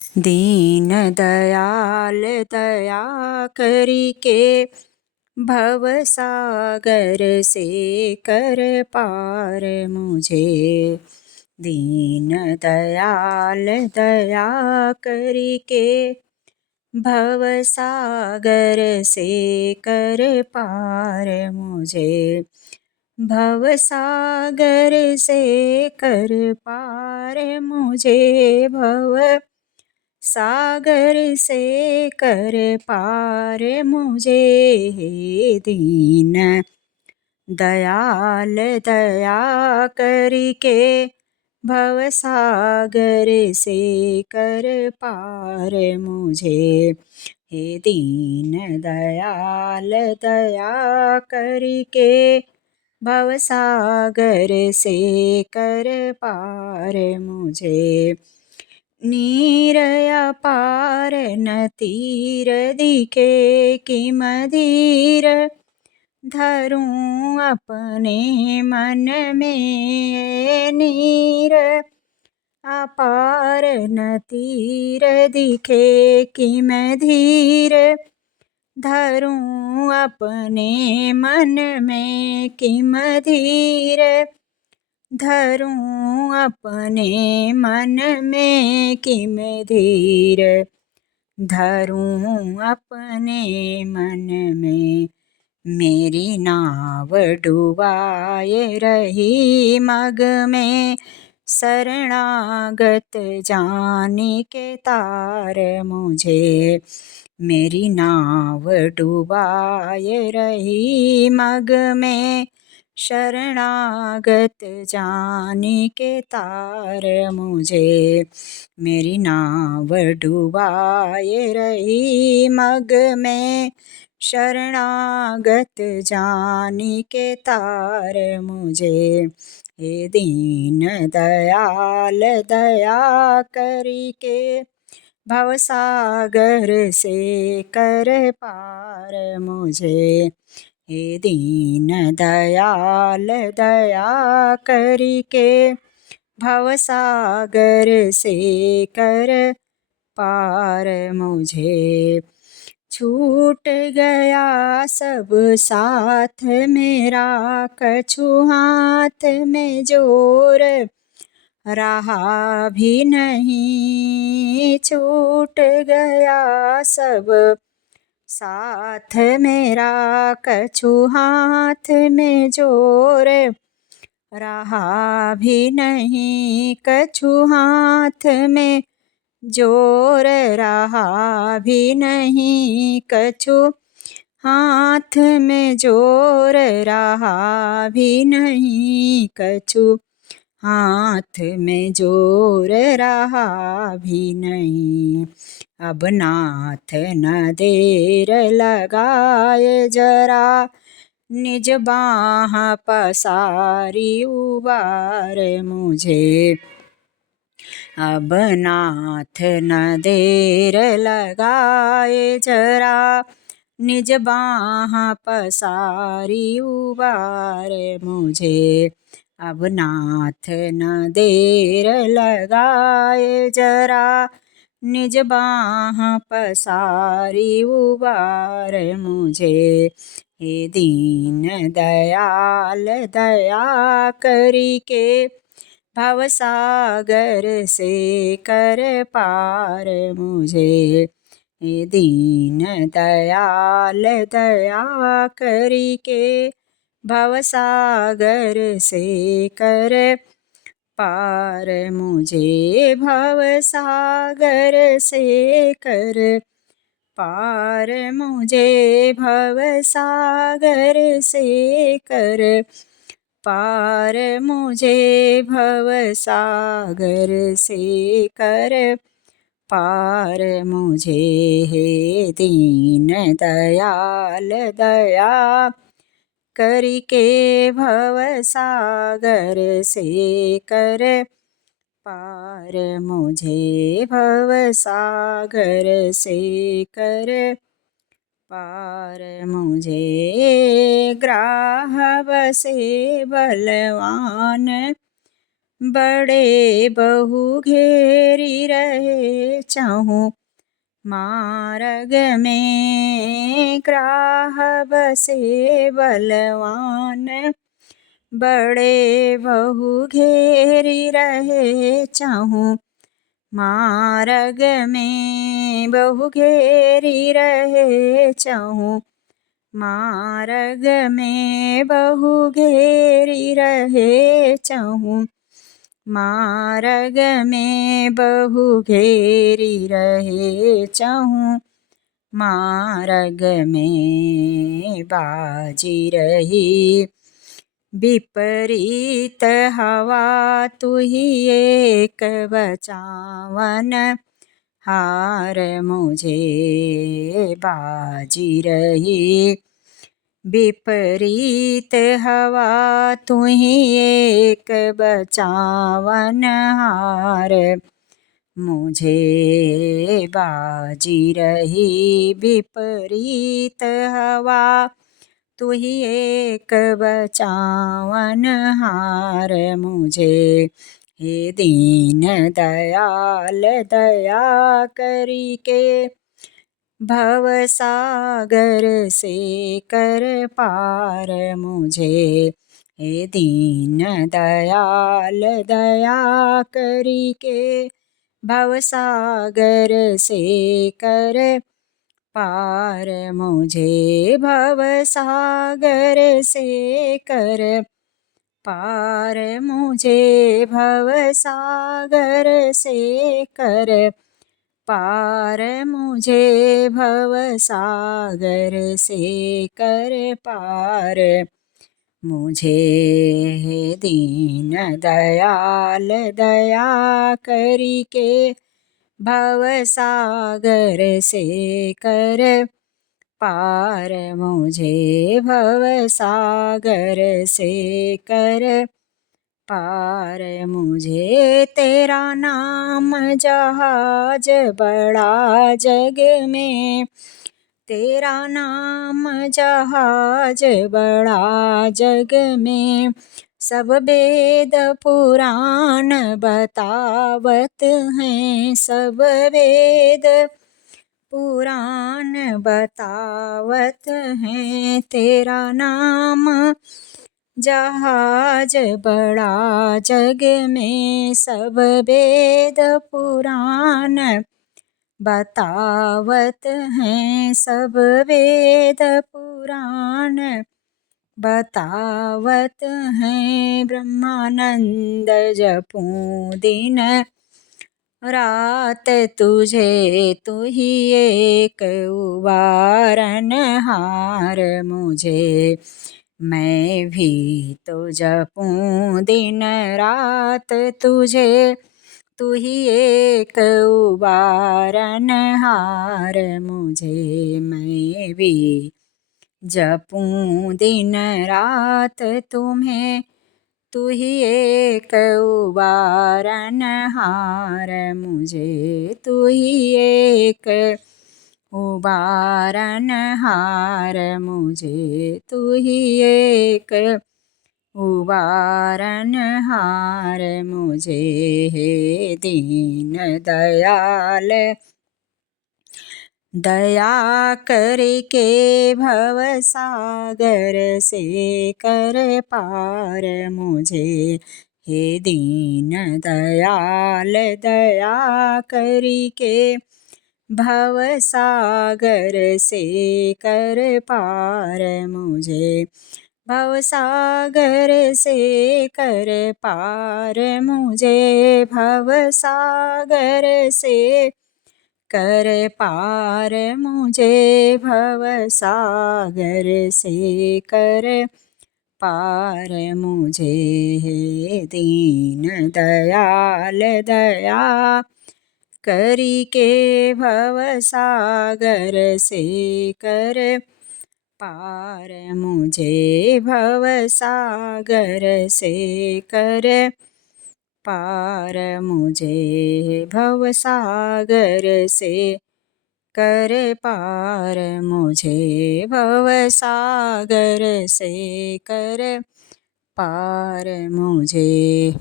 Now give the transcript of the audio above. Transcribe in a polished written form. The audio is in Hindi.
दीन दयाल दया करके भव सागर से कर पार मुझे। दीन दयाल दया करके भव सागर से कर पार मुझे। भव सागर से कर पार मुझे। भव सागर से कर पार मुझे। हे दीन दयाल दया करके भव सागर से कर पार मुझे। हे दीन दयाल दया करके भव सागर से कर पार मुझे। नीर अपार न तीर दिखे किम धीर धरूं अपने मन में। नीर अपार न तीर दिखे किम धीर धरूं अपने मन में। किम धीर धरूं अपने मन में। किम धीर धरूं अपने मन में। मेरी नाव डुबाए रही मग में शरणागत जाने के तार मुझे। मेरी नाव डुबाए रही मग में शरणागत जाने के तार मुझे। मेरी नाव डुबाए रही मग में शरणागत जाने के तार मुझे। हे दीन दयाल दया करके भव सागर से कर पार मुझे। हे दीन दयाल दया करके भव सागर से कर पार मुझे। छूट गया सब साथ मेरा कछु हाथ में जोर रहा भी नहीं। छूट गया सब साथ मेरा कछु हाथ में जोर रहा भी नहीं। कछु हाथ में जोर रहा भी नहीं। कछु हाथ में जोर रहा भी नहीं। कछु हाथ में जोर रहा भी नहीं। अब नाथ न देर लगाए जरा निज बाँह पसारी उबार मुझे। अब नाथ न देर लगाए जरा निज बाँह पसारी उबार मुझे। अब नाथ न देर लगाए जरा निज बाँह पसारी उबार मुझे। हे दीन दयाल दया करके भव सागर से कर पार मुझे। हे दीन दयाल दया करके भव सागर से कर पार मुझे। भव सागर से कर पार मुझे। भव सागर से कर पार मुझे। भव सागर से कर पार मुझे। हे दीन दयाल दया करके भव सागर से कर पार मुझे। भव सागर से कर पार मुझे। ग्राह बसे बलवान बड़े बहु घेरी रहे चहु मार्ग में। ग्राह बसे बलवान बड़े बहु घेरी रहे चहु मार्ग में। बहु घेरी रहे चहु मार्ग में। बहु घेरी रहे चहु मार्ग में। बहु घेरी रहे चहु मार्ग में। बाजी रही विपरीत हवा तुही एक बचावन हार मुझे। बाजी रही विपरीत हवा तुही एक बचावन हार मुझे। बाजी रही विपरीत हवा तुही एक बचावन हार मुझे। हे दीन दयाल दया करी के भव सागर से कर पार मुझे। हे दीन दयाल दया करी के भव सागर से कर पार मुझे। भव सागर से कर पार मुझे। भव सागर से कर पार मुझे। भव सागर से कर पार मुझे। दीन दयाल दया करी के भव सागर से कर पार मुझे। भव सागर से कर पार मुझे। तेरा नाम जहाज बड़ा जग में। तेरा नाम जहाज बड़ा जग में। सब वेद पुराण बतावत हैं। सब वेद पुराण बतावत हैं। तेरा नाम जहाज बड़ा जग में। सब वेद पुराण बतावत हैं। सब वेद पुराण बतावत हैं। ब्रह्मानंद जपूं दिन रात तुझे तुही एक उबारन हार मुझे। मैं भी तो जपूं दिन रात तुझे तुही एक उबारन हार मुझे। मैं भी जपूं दिन रात तुम्हें तुही एक उबारन हार मुझे। तुही एक उबारन हार मुझे। तुही एक उबारन हार मुझे। हे दीन दयाल दया करके भव सागर से कर पार मुझे। हे दीन दयाल दया करके भव सागर से कर पार मुझे। भव सागर से कर पार मुझे। भव सागर से कर पार मुझे। भव सागर से कर पार मुझे। हे दीन दयाल दया करी के भव सागर से कर पार मुझे। भव सागर से कर पार मुझे। भव सागर से कर पार मुझे। भव सागर से कर पार मुझे।